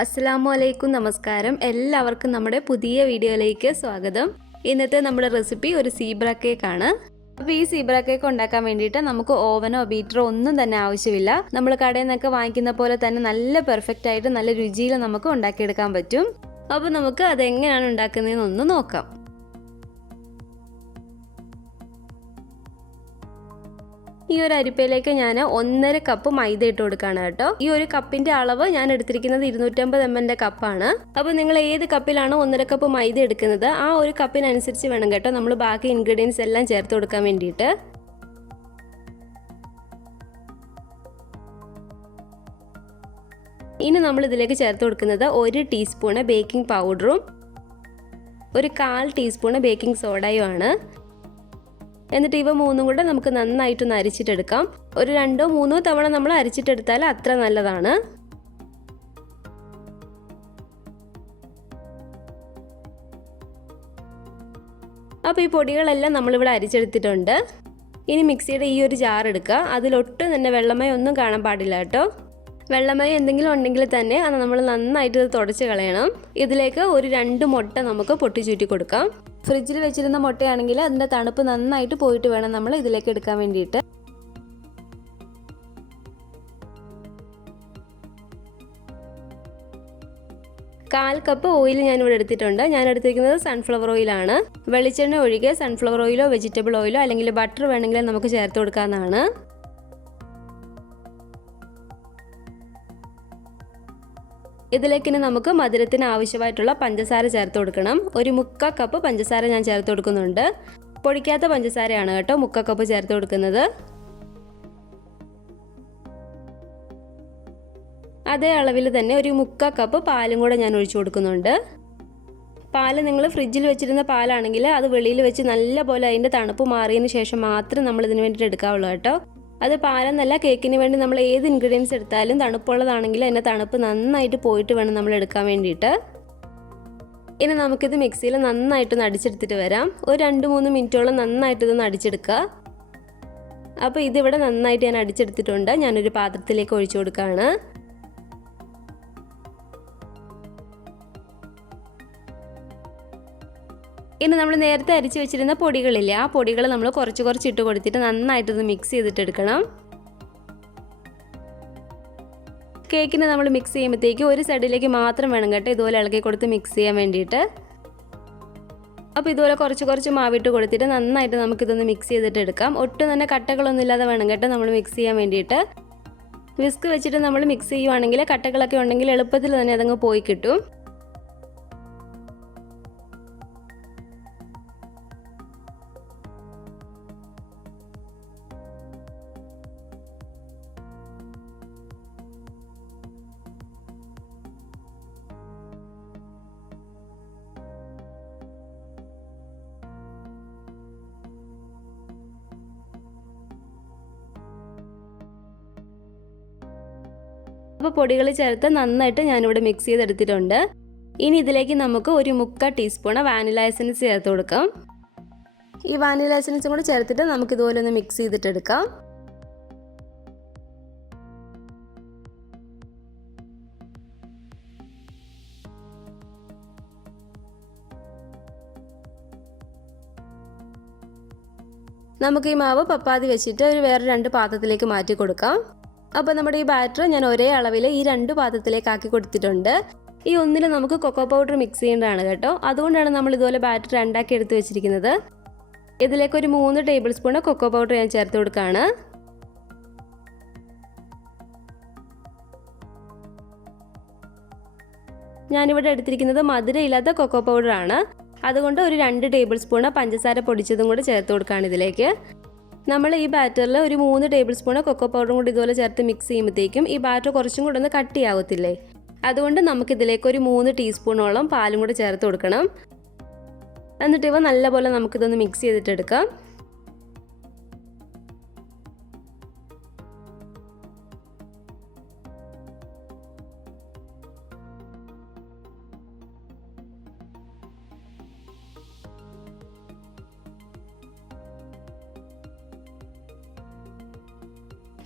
അസ്സലാമു അലൈക്കും നമസ്കാരം. എല്ലാവർക്കും നമ്മുടെ പുതിയ വീഡിയോയിലേക്ക് സ്വാഗതം. ഇന്നത്തെ നമ്മുടെ റെസിപ്പി ഒരു സീബ്ര കേക്കാണ്. അപ്പോൾ ഈ സീബ്ര കേക്ക് ഉണ്ടാക്കാൻ വേണ്ടിയിട്ട് നമുക്ക് ഓവനോ ബീറ്ററോ ഒന്നും തന്നെ ആവശ്യമില്ല. നമ്മൾ കടയിൽ നിന്നൊക്കെ വാങ്ങിക്കുന്ന പോലെ തന്നെ നല്ല പെർഫെക്റ്റ് ആയിട്ട് നല്ല രുചിയിൽ നമുക്ക് ഉണ്ടാക്കിയെടുക്കാൻ പറ്റും. അപ്പോൾ നമുക്ക് അതെങ്ങനെയാണ് ഉണ്ടാക്കുന്നതെന്നൊന്ന് നോക്കാം. ഈ ഒരു അരിപ്പയിലേക്ക് ഞാൻ 1.5 കപ്പ് മൈദ ഇട്ട് കൊടുക്കുകയാണ് കേട്ടോ. ഈ ഒരു കപ്പിന്റെ അളവ് ഞാൻ എടുത്തിരിക്കുന്നത് 250 ml കപ്പാണ്. അപ്പോൾ നിങ്ങൾ ഏത് കപ്പിലാണോ 1.5 കപ്പ് മൈദ എടുക്കുന്നത് ആ ഒരു കപ്പിനനുസരിച്ച് വേണം കേട്ടോ നമ്മൾ ബാക്കി ഇൻഗ്രീഡിയൻസ് എല്ലാം ചേർത്ത് കൊടുക്കാൻ വേണ്ടിയിട്ട്. ഇനി നമ്മൾ ഇതിലേക്ക് ചേർത്ത് കൊടുക്കുന്നത് 1 ടീസ്പൂൺ ബേക്കിംഗ് പൗഡറും 1/4 ടീസ്പൂൺ ബേക്കിംഗ് സോഡയും ആണ്. എന്നിട്ട് ഇവ മൂന്നും കൂടെ നമുക്ക് നന്നായിട്ടൊന്ന് അരിച്ചിട്ടെടുക്കാം. ഒരു 2-3 തവണ നമ്മൾ അരിച്ചിട്ടെടുത്താൽ അത്ര നല്ലതാണ്. അപ്പോൾ ഈ പൊടികളെല്ലാം നമ്മളിവിടെ അരിച്ചെടുത്തിട്ടുണ്ട്. ഇനി മിക്സിയുടെ ഈ ഒരു ജാർ എടുക്കുക. അതിലൊട്ടും തന്നെ വെള്ളമയം ഒന്നും കാണാൻ പാടില്ല കേട്ടോ. വെള്ളമയം എന്തെങ്കിലും ഉണ്ടെങ്കിൽ തന്നെ അത് നമ്മൾ നന്നായിട്ട് ഇത് തുടച്ച് കളയണം. ഇതിലേക്ക് ഒരു 2 മുട്ട നമുക്ക് പൊട്ടിച്ചൂറ്റി കൊടുക്കാം. ഫ്രിഡ്ജിൽ വെച്ചിരുന്ന മുട്ടയാണെങ്കിൽ അതിൻ്റെ തണുപ്പ് നന്നായിട്ട് പോയിട്ട് വേണം നമ്മൾ ഇതിലേക്ക് എടുക്കാൻ വേണ്ടിയിട്ട്. കാൽ കപ്പ് ഓയിൽ ഞാനിവിടെ എടുത്തിട്ടുണ്ട്. ഞാൻ എടുത്തിരിക്കുന്നത് സൺഫ്ലവർ ഓയിലാണ്. വെളിച്ചെണ്ണ ഒഴികെ സൺഫ്ലവർ ഓയിലോ വെജിറ്റബിൾ ഓയിലോ അല്ലെങ്കിൽ ബട്ടർ വേണമെങ്കിൽ നമുക്ക് ചേർത്ത് കൊടുക്കാവുന്നതാണ്. ഇതിലേക്ക് ഇനി നമുക്ക് മധുരത്തിന് ആവശ്യമായിട്ടുള്ള പഞ്ചസാര ചേർത്ത് കൊടുക്കണം. ഒരു 1/4 കപ്പ് പഞ്ചസാര ഞാൻ ചേർത്ത് കൊടുക്കുന്നുണ്ട്. പൊടിക്കാത്ത പഞ്ചസാരയാണ് കേട്ടോ 1/4 കപ്പ് ചേർത്ത് കൊടുക്കുന്നത്. അതേ അളവിൽ തന്നെ ഒരു 1/4 കപ്പ് പാലും കൂടെ ഞാൻ ഒഴിച്ചു കൊടുക്കുന്നുണ്ട്. പാല് നിങ്ങൾ ഫ്രിഡ്ജിൽ വെച്ചിരുന്ന പാലാണെങ്കിൽ അത് വെളിയിൽ വെച്ച് നല്ലപോലെ അതിൻ്റെ തണുപ്പ് മാറിയതിന് ശേഷം മാത്രം നമ്മൾ ഇതിന് വേണ്ടിയിട്ട് എടുക്കാവുള്ളൂ കേട്ടോ. അത് പാലെന്നല്ല, കേക്കിന് വേണ്ടി നമ്മൾ ഏത് ഇൻഗ്രീഡിയൻസ് എടുത്താലും തണുപ്പുള്ളതാണെങ്കിൽ അതിൻ്റെ തണുപ്പ് നന്നായിട്ട് പോയിട്ട് വേണം നമ്മൾ എടുക്കാൻ വേണ്ടിയിട്ട്. ഇനി നമുക്കിത് മിക്സിയിൽ നന്നായിട്ടൊന്ന് അടിച്ചെടുത്തിട്ട് വരാം. ഒരു 2-3 മിനിറ്റോളം നന്നായിട്ടിതൊന്ന് അടിച്ചെടുക്കുക. അപ്പോൾ ഇതിവിടെ നന്നായിട്ട് ഞാൻ അടിച്ചെടുത്തിട്ടുണ്ട്. ഞാനൊരു പാത്രത്തിലേക്ക് ഒഴിച്ചു കൊടുക്കുകയാണ്. ഇനി നമ്മൾ നേരത്തെ അരിച്ച് വെച്ചിരുന്ന പൊടികളില്ലേ, ആ പൊടികൾ നമ്മൾ കുറച്ച് ഇട്ട് കൊടുത്തിട്ട് നന്നായിട്ടൊന്ന് മിക്സ് ചെയ്തിട്ടെടുക്കണം. കേക്കിന് നമ്മൾ മിക്സ് ചെയ്യുമ്പോഴത്തേക്ക് ഒരു സൈഡിലേക്ക് മാത്രം വേണം കേട്ടോ ഇതുപോലെ ഇളക്കി കൊടുത്ത് മിക്സ് ചെയ്യാൻ വേണ്ടിയിട്ട്. അപ്പോൾ ഇതുപോലെ കുറച്ച് മാവിട്ട് കൊടുത്തിട്ട് നന്നായിട്ട് നമുക്കിതൊന്ന് മിക്സ് ചെയ്തിട്ട് എടുക്കാം. ഒട്ടും തന്നെ കട്ടകളൊന്നും ഇല്ലാതെ വേണം കേട്ടോ നമ്മൾ മിക്സ് ചെയ്യാൻ വേണ്ടിയിട്ട്. വിസ്ക് വെച്ചിട്ട് നമ്മൾ മിക്സ് ചെയ്യുവാണെങ്കിൽ കട്ടകളൊക്കെ ഉണ്ടെങ്കിൽ എളുപ്പത്തിൽ തന്നെ അതങ്ങ് പോയി കിട്ടും. അപ്പോൾ പൊടികൾ ചേർത്ത് നന്നായിട്ട് ഞാനിവിടെ മിക്സ് ചെയ്തെടുത്തിട്ടുണ്ട്. ഇനി ഇതിലേക്ക് നമുക്ക് ഒരു 1/4 ടീസ്പൂൺ വാനില എസൻസ് ചേർത്ത് കൊടുക്കാം. ഈ വാനില എസൻസും കൂടെ ചേർത്തിട്ട് നമുക്കിതുപോലെ ഒന്ന് മിക്സ് ചെയ്തിട്ടെടുക്കാം. നമുക്ക് ഈ മാവ് പപ്പാതി വെച്ചിട്ട് വേറെ 2 പാത്രത്തിലേക്ക് മാറ്റി കൊടുക്കാം. അപ്പോൾ നമ്മുടെ ഈ ബാറ്റർ ഞാൻ ഒരേ അളവിൽ ഈ 2 പാത്രത്തിലേക്ക് ആക്കി കൊടുത്തിട്ടുണ്ട്. ഈ ഒന്നിൽ നമുക്ക് കൊക്കോ പൗഡർ മിക്സ് ചെയ്യേണ്ടതാണ് കേട്ടോ. അതുകൊണ്ടാണ് നമ്മൾ ഇതുപോലെ ബാറ്റർ 2 ആക്കി എടുത്ത് വെച്ചിരിക്കുന്നത്. ഇതിലേക്ക് ഒരു 3 ടേബിൾ സ്പൂൺ കൊക്കോ പൗഡർ ഞാൻ ചേർത്ത് കൊടുക്കുകയാണ്. ഞാനിവിടെ എടുത്തിരിക്കുന്നത് മധുരമില്ലാത്ത കൊക്കോ പൗഡറാണ്. അതുകൊണ്ട് ഒരു 2 ടേബിൾ സ്പൂൺ പഞ്ചസാര പൊടിച്ചതും കൂടെ ചേർത്ത് കൊടുക്കുകയാണ് ഇതിലേക്ക്. നമ്മൾ ഈ ബാറ്ററിൽ ഒരു 3 ടേബിൾ സ്പൂൺ കൊക്കോ പൗഡറും കൂടി ഇതുപോലെ ചേർത്ത് മിക്സ് ചെയ്യുമ്പോഴത്തേക്കും ഈ ബാറ്റർ കുറച്ചും കൂടെ ഒന്ന് കട്ടിയാവത്തില്ലേ. അതുകൊണ്ട് നമുക്കിതിലേക്ക് ഒരു 3 ടീസ്പൂണോളം പാലും കൂടെ ചേർത്ത് കൊടുക്കണം. എന്നിട്ട് ഇവ നല്ലപോലെ നമുക്കിതൊന്ന് മിക്സ് ചെയ്തിട്ടെടുക്കാം.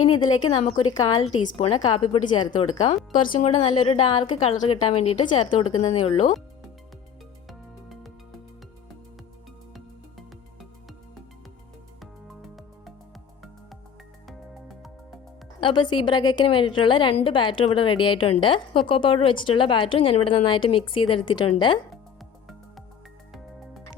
ഇനി ഇതിലേക്ക് നമുക്കൊരു 1/4 ടീസ്പൂൺ കാപ്പിപ്പൊടി ചേർത്ത് കൊടുക്കാം. കുറച്ചും കൂടെ നല്ലൊരു ഡാർക്ക് കളർ കിട്ടാൻ വേണ്ടിയിട്ട് ചേർത്ത് കൊടുക്കുന്നതേ ഉള്ളൂ. അപ്പോൾ സീബ്ര കേക്കിന് വേണ്ടിയിട്ടുള്ള 2 ബാറ്റർ ഇവിടെ റെഡി ആയിട്ടുണ്ട്. കൊക്കോ പൗഡർ വെച്ചിട്ടുള്ള ബാറ്റർ ഞാനിവിടെ നന്നായിട്ട് മിക്സ് ചെയ്തെടുത്തിട്ടുണ്ട്.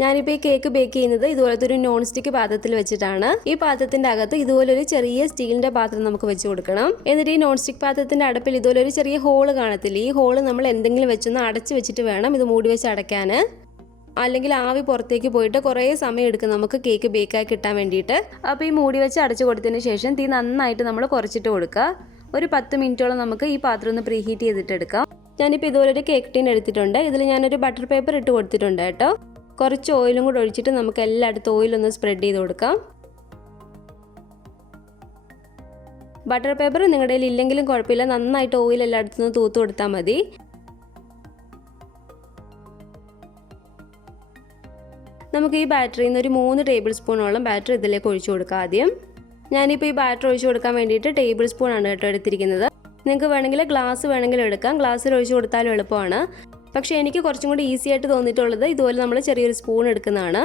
ഞാനിപ്പോൾ ഈ കേക്ക് ബേക്ക് ചെയ്യുന്നത് ഇതുപോലത്തെ ഒരു നോൺ സ്റ്റിക്ക് പാത്രത്തിൽ വെച്ചിട്ടാണ്. ഈ പാത്രത്തിൻ്റെ അകത്ത് ഇതുപോലൊരു ചെറിയ സ്റ്റീലിൻ്റെ പാത്രം നമുക്ക് വെച്ച് കൊടുക്കണം. എന്നിട്ട് ഈ നോൺ സ്റ്റിക്ക് പാത്രത്തിൻ്റെ അടുപ്പിൽ ഇതുപോലൊരു ചെറിയ ഹോള് കാണത്തില്ല. ഈ ഹോള് നമ്മൾ എന്തെങ്കിലും വെച്ചൊന്ന് അടച്ച് വെച്ചിട്ട് വേണം ഇത് മൂടി വെച്ച് അടയ്ക്കാൻ. അല്ലെങ്കിൽ ആവി പുറത്തേക്ക് പോയിട്ട് കുറേ സമയം എടുക്കും നമുക്ക് കേക്ക് ബേക്കായി കിട്ടാൻ വേണ്ടിയിട്ട്. അപ്പോൾ ഈ മൂടി വെച്ച് അടച്ചു കൊടുത്തതിന് ശേഷം തീ നന്നായിട്ട് നമ്മൾ കുറച്ചിട്ട് കൊടുക്കുക. ഒരു 10 മിനിറ്റോളം നമുക്ക് ഈ പാത്രം ഒന്ന് പ്രീ ഹീറ്റ് ചെയ്തിട്ടെടുക്കാം. ഞാനിപ്പോൾ ഇതുപോലൊരു കേക്ക് ടീൻ എടുത്തിട്ടുണ്ട്. ഇതിൽ ഞാനൊരു ബട്ടർ പേപ്പർ ഇട്ട് കൊടുത്തിട്ടുണ്ട് കേട്ടോ. കുറച്ച് ഓയിലും കൂടെ ഒഴിച്ചിട്ട് നമുക്ക് എല്ലായിടത്തും ഓയിലൊന്ന് സ്പ്രെഡ് ചെയ്ത് കൊടുക്കാം. ബട്ടർ പേപ്പർ നിങ്ങളുടെ കയ്യിൽ ഇല്ലെങ്കിലും കുഴപ്പമില്ല, നന്നായിട്ട് ഓയിൽ എല്ലായിടത്തും തൂത്ത് കൊടുത്താൽ മതി. നമുക്ക് ഈ ബാറ്ററിയിൽ നിന്ന് ഒരു 3 ടേബിൾ സ്പൂണോളം ബാറ്റർ ഇതിലേക്ക് ഒഴിച്ചു കൊടുക്കാം. ആദ്യം ഞാനിപ്പോൾ ഈ ബാറ്റർ ഒഴിച്ചു കൊടുക്കാൻ വേണ്ടിയിട്ട് ടേബിൾ സ്പൂൺ ആണ് കേട്ടോ എടുത്തിരിക്കുന്നത്. നിങ്ങൾക്ക് വേണമെങ്കിൽ ഗ്ലാസ് വേണമെങ്കിൽ എടുക്കാം. ഗ്ലാസ്സിൽ ഒഴിച്ചു കൊടുത്താലും എളുപ്പമാണ്. പക്ഷേ എനിക്ക് കുറച്ചും കൂടി ഈസി ആയിട്ട് തോന്നിയിട്ടുള്ളത് ഇതുപോലെ നമ്മൾ ചെറിയൊരു സ്പൂൺ എടുക്കുന്നതാണ്.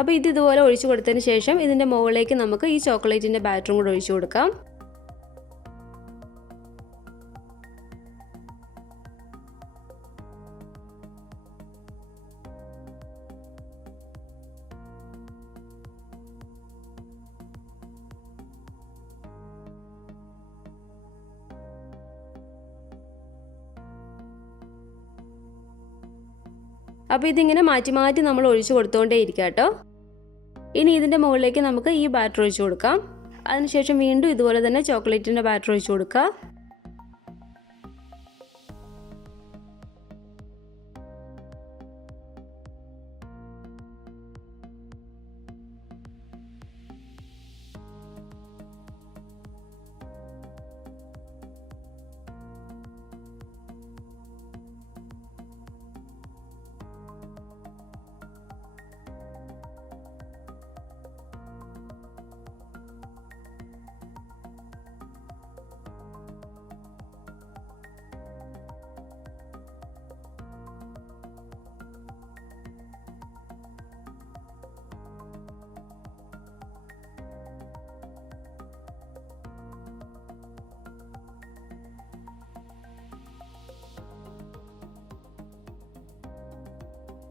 അപ്പോൾ ഇതുപോലെ ഒഴിച്ചു കൊടുത്തതിന് ശേഷം ഇതിൻ്റെ മുകളിലേക്ക് നമുക്ക് ഈ ചോക്ലേറ്റിൻ്റെ ബാറ്ററും കൂടി ഒഴിച്ചു കൊടുക്കാം. അപ്പോൾ ഇതിങ്ങനെ മാറ്റി മാറ്റി നമ്മൾ ഒഴിച്ചു കൊടുത്തുകൊണ്ടേ ഇരിക്കുക കേട്ടോ. ഇനി ഇതിൻ്റെ മുകളിലേക്ക് നമുക്ക് ഈ ബാറ്റർ ഒഴിച്ചു കൊടുക്കാം. അതിനുശേഷം വീണ്ടും ഇതുപോലെ തന്നെ ചോക്ലേറ്റിൻ്റെ ബാറ്റർ ഒഴിച്ചു കൊടുക്കുക.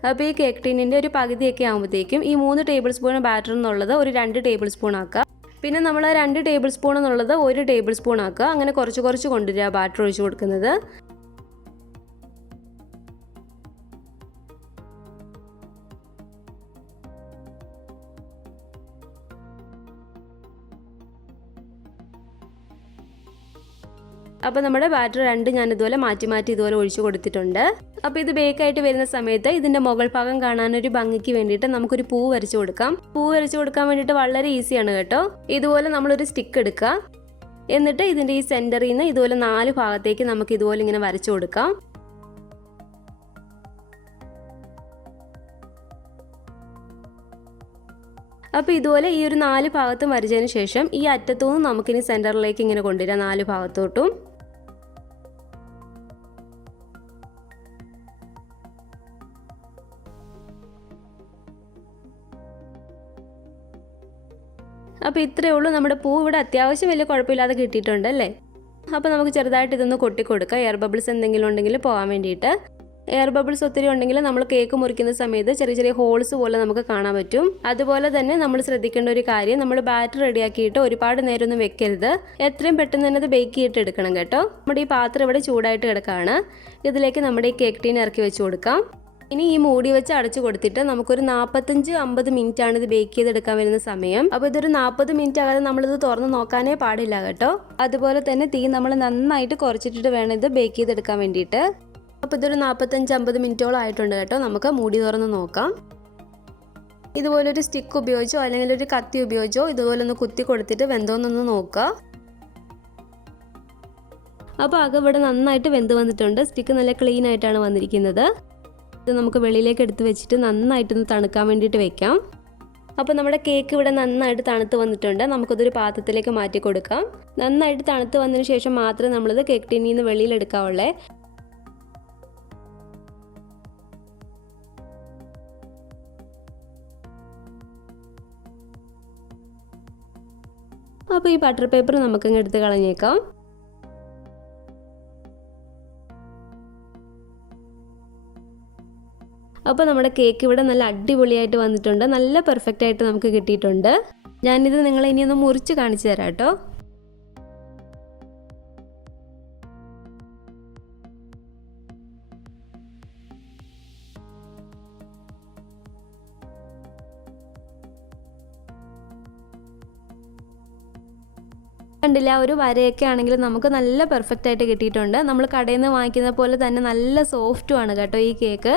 അപ്പോൾ ഈ കേക്ക് ടീനിൻ്റെ ഒരു പകുതിയൊക്കെ ആകുമ്പോഴത്തേക്കും ഈ 3 ടേബിൾ സ്പൂൺ ബാറ്റർ എന്നുള്ളത് ഒരു 2 ടേബിൾ സ്പൂൺ ആക്കുക. പിന്നെ നമ്മൾ 2 ടേബിൾ സ്പൂൺ എന്നുള്ളത് 1 ടേബിൾ സ്പൂൺ ആക്കുക. അങ്ങനെ കുറച്ച് കുറച്ച് കൊണ്ടുവരിക ബാറ്റർ ഒഴിച്ച് കൊടുക്കുന്നത്. അപ്പോൾ നമ്മുടെ ബാറ്റർ 2 ഞാൻ ഇതുപോലെ മാറ്റി മാറ്റി ഇതുപോലെ ഒഴിച്ചു കൊടുത്തിട്ടുണ്ട്. അപ്പോൾ ഇത് ബേക്കായിട്ട് വരുന്ന സമയത്ത് ഇതിൻ്റെ മുകൾ ഭാഗം കാണാനൊരു ഭംഗിക്ക് വേണ്ടിയിട്ട് നമുക്കൊരു പൂ വരച്ചു കൊടുക്കാം. പൂ വരച്ചു കൊടുക്കാൻ വേണ്ടിയിട്ട് വളരെ ഈസിയാണ് കേട്ടോ. ഇതുപോലെ നമ്മളൊരു സ്റ്റിക്ക് എടുക്കുക. എന്നിട്ട് ഇതിൻ്റെ ഈ സെൻറ്ററിൽ നിന്ന് ഇതുപോലെ 4 ഭാഗത്തേക്ക് നമുക്ക് ഇതുപോലെ ഇങ്ങനെ വരച്ചു കൊടുക്കാം. അപ്പോൾ ഇതുപോലെ ഈ ഒരു 4 ഭാഗത്തും വരച്ചതിന് ശേഷം ഈ അറ്റത്തുനിന്ന് നമുക്കിനി സെൻറ്ററിലേക്ക് ഇങ്ങനെ കൊണ്ടുവരാം 4 ഭാഗത്തോട്ടും. അപ്പോൾ ഇത്രയേ ഉള്ളൂ. നമ്മുടെ പൂ ഇവിടെ അത്യാവശ്യം വലിയ കുഴപ്പമില്ലാതെ കിട്ടിയിട്ടുണ്ട് അല്ലേ. അപ്പോൾ നമുക്ക് ചെറുതായിട്ട് ഇതൊന്ന് കൊട്ടിക്കൊടുക്കുക. എയർ ബബിൾസ് എന്തെങ്കിലും ഉണ്ടെങ്കിൽ പോകാൻ വേണ്ടിയിട്ട്. എയർ ബബിൾസ് ഒത്തിരി ഉണ്ടെങ്കിൽ നമ്മൾ കേക്ക് മുറിക്കുന്ന സമയത്ത് ചെറിയ ചെറിയ ഹോൾസ് പോലെ നമുക്ക് കാണാൻ പറ്റും. അതുപോലെ തന്നെ നമ്മൾ ശ്രദ്ധിക്കേണ്ട ഒരു കാര്യം, നമ്മൾ ബാറ്റർ റെഡിയാക്കിയിട്ട് ഒരുപാട് നേരം ഒന്നും വെക്കരുത്. എത്രയും പെട്ടെന്ന് തന്നെ അത് ബേക്ക് ചെയ്തിട്ട് എടുക്കണം കേട്ടോ. നമ്മുടെ ഈ പാത്രം ഇവിടെ ചൂടായിട്ട് കിടക്കുകയാണ്. ഇതിലേക്ക് നമ്മുടെ ഈ കേക്ക് ടീൻ ഇറക്കി വെച്ച് കൊടുക്കാം. ഇനി ഈ മൂടി വെച്ച് അടച്ചു കൊടുത്തിട്ട് നമുക്കൊരു 45-50 മിനിറ്റ് ആണ് ഇത് ബേക്ക് ചെയ്തെടുക്കാൻ വരുന്ന സമയം. അപ്പോൾ ഇതൊരു 40 മിനിറ്റ് ആകാതെ നമ്മളിത് തുറന്ന് നോക്കാനേ പാടില്ല കേട്ടോ. അതുപോലെ തന്നെ തീ നമ്മൾ നന്നായിട്ട് കുറച്ചിട്ടിട്ട് വേണം ഇത് ബേക്ക് ചെയ്തെടുക്കാൻ വേണ്ടിയിട്ട്. അപ്പോൾ ഇതൊരു 45-50 മിനിറ്റോളം ആയിട്ടുണ്ട് കേട്ടോ. നമുക്ക് മൂടി തുറന്ന് നോക്കാം. ഇതുപോലൊരു സ്റ്റിക്ക് ഉപയോഗിച്ചോ അല്ലെങ്കിൽ ഒരു കത്തി ഉപയോഗിച്ചോ ഇതുപോലെ ഒന്ന് കുത്തി കൊടുത്തിട്ട് വെന്തോന്നൊന്ന് നോക്കുക. അപ്പോൾ അകം ഇവിടെ നന്നായിട്ട് വെന്ത് വന്നിട്ടുണ്ട്. സ്റ്റിക്ക് നല്ല ക്ലീൻ ആയിട്ടാണ് വന്നിരിക്കുന്നത്. ഇത് നമുക്ക് വെളിയിലേക്ക് എടുത്ത് വെച്ചിട്ട് നന്നായിട്ടൊന്ന് തണുക്കാൻ വേണ്ടിയിട്ട് വെക്കാം. അപ്പോൾ നമ്മുടെ കേക്ക് ഇവിടെ നന്നായിട്ട് തണുത്ത് വന്നിട്ടുണ്ട്. നമുക്കതൊരു പാത്രത്തിലേക്ക് മാറ്റി കൊടുക്കാം. നന്നായിട്ട് തണുത്ത് വന്നതിന് ശേഷം മാത്രമേ നമ്മളിത് കേക്ക് ടിന്നിൽ നിന്ന് വെളിയിലെടുക്കാവുള്ളേ. അപ്പോൾ ഈ ബട്ടർ പേപ്പർ നമുക്കങ്ങ് എടുത്ത് കളഞ്ഞേക്കാം. അപ്പോൾ നമ്മുടെ കേക്ക് ഇവിടെ നല്ല അടിപൊളിയായിട്ട് വന്നിട്ടുണ്ട്. നല്ല പെർഫെക്റ്റ് ആയിട്ട് നമുക്ക് കിട്ടിയിട്ടുണ്ട്. ഞാനിത് നിങ്ങളെ ഇനിയൊന്ന് മുറിച്ച് കാണിച്ചു തരാം കേട്ടോ. കണ്ടില്ല, ഒരു വരയൊക്കെ ആണെങ്കിൽ നമുക്ക് നല്ല പെർഫെക്റ്റ് ആയിട്ട് കിട്ടിയിട്ടുണ്ട്. നമ്മൾ കടയിൽ നിന്ന് വാങ്ങിക്കുന്ന പോലെ തന്നെ നല്ല സോഫ്റ്റുമാണ് കേട്ടോ ഈ കേക്ക്.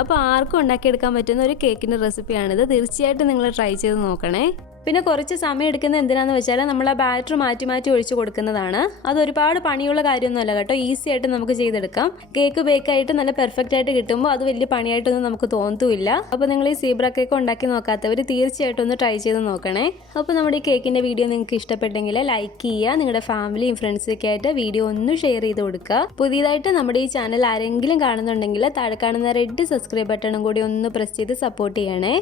അപ്പോൾ ആർക്കും ഉണ്ടാക്കിയെടുക്കാൻ പറ്റുന്ന ഒരു കേക്കിൻ്റെ റെസിപ്പിയാണിത്. തീർച്ചയായിട്ടും നിങ്ങൾ ട്രൈ ചെയ്ത് നോക്കണേ. പിന്നെ കുറച്ച് സമയം എടുക്കുന്നത് എന്തിനാണെന്ന് വെച്ചാൽ നമ്മൾ ആ ബാറ്റർ മാറ്റി മാറ്റി ഒഴിച്ച് കൊടുക്കുന്നതാണ്. അത് ഒരുപാട് പണിയുള്ള കാര്യമൊന്നുമല്ല കേട്ടോ, ഈസി ആയിട്ട് നമുക്ക് ചെയ്തെടുക്കാം. കേക്ക് ബേക്കായിട്ട് നല്ല പെർഫെക്റ്റ് ആയിട്ട് കിട്ടുമ്പോൾ അത് വലിയ പണിയായിട്ടൊന്നും നമുക്ക് തോന്നത്തുമില്ല. അപ്പോൾ നിങ്ങൾ ഈ സീബ്ര കേക്ക് ഉണ്ടാക്കി നോക്കാത്തവർ തീർച്ചയായിട്ടും ഒന്ന് ട്രൈ ചെയ്ത് നോക്കണേ. അപ്പോൾ നമ്മുടെ ഈ കേക്കിൻ്റെ വീഡിയോ നിങ്ങൾക്ക് ഇഷ്ടപ്പെട്ടെങ്കിൽ ലൈക്ക് ചെയ്യുക. നിങ്ങളുടെ ഫാമിലിയും ഫ്രണ്ട്സൊക്കെ ആയിട്ട് വീഡിയോ ഒന്ന് ഷെയർ ചെയ്ത് കൊടുക്കുക. പുതിയതായിട്ട് നമ്മുടെ ഈ ചാനൽ ആരെങ്കിലും കാണുന്നുണ്ടെങ്കിൽ താഴെ കാണുന്ന റെഡ് സബ്സ്ക്രൈബ് ബട്ടണും കൂടി ഒന്ന് പ്രസ് ചെയ്ത് സപ്പോർട്ട് ചെയ്യണേ.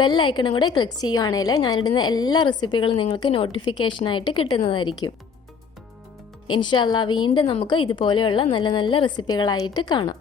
ബെൽ ഐക്കണും കൂടെ ക്ലിക്ക് ചെയ്യുവാണെങ്കിൽ ഞാനിടുന്ന എല്ലാ റെസിപ്പികളും നിങ്ങൾക്ക് നോട്ടിഫിക്കേഷനായിട്ട് കിട്ടുന്നതായിരിക്കും. ഇൻഷാ അല്ലാഹ് വീണ്ടും നമുക്ക് ഇതുപോലെയുള്ള നല്ല നല്ല റെസിപ്പികളായിട്ട് കാണാം.